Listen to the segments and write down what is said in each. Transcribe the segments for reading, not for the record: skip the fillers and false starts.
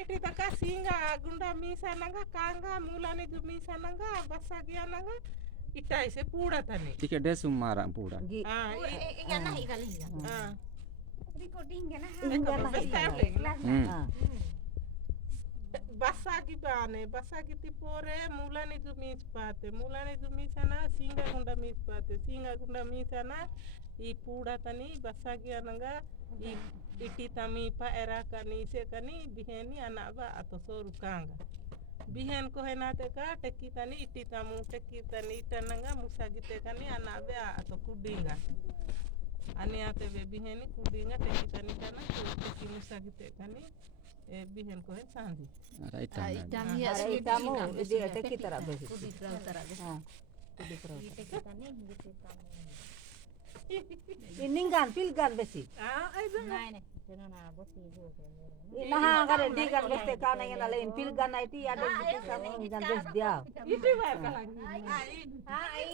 Iti taka singa gunda misa nanga kanga mulani du misa nanga basagia nanga itai se pura tani. Tika desum marang pura. Yana ikalinga. Recording yana. Basagi bane basagi tipore mulani du misa na singa gunda misa na I pura tani basagia nanga iti tami pa era kani se kani biheni anaba atau soru kanga. Bihen ko henate ka teki tani iti tamu teki tani itananga musagi te kani anabe atau kudinga. Ani ate be biheni kudinga teki tani kana teki musagi te kani bihen ko hen sandi. Itami ya itamu dia teki tara besi. Kudi prau tara besi. Kudi prau. Teki tani gitu tamu. Iningan pilgan besi. Naine. Jangan bosi juga. Nah kan digan besi kana yang lain pilgan itu ada besi kana yang bes dia. Itu berapa lagi?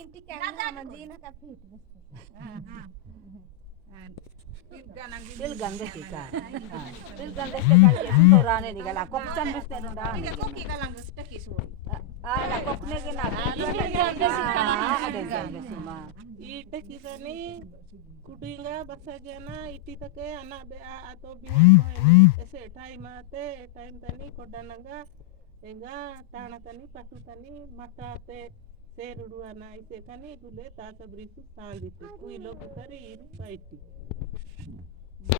Inti kan manjina tapi. Pilgan besi kan. Pilgan besi kan ya sumberane di kala kopcan besi ronda. Koki kalang teki suwi. La kopne ke na. Ada besi mah. Ite kitani kudinga basagena iti take anak bea atau bihan ko ini ese time tani kodananga enga tana tani pasu tani mata te seruana ise kani dule ta sabrisu sandite kuilo putari iri paiti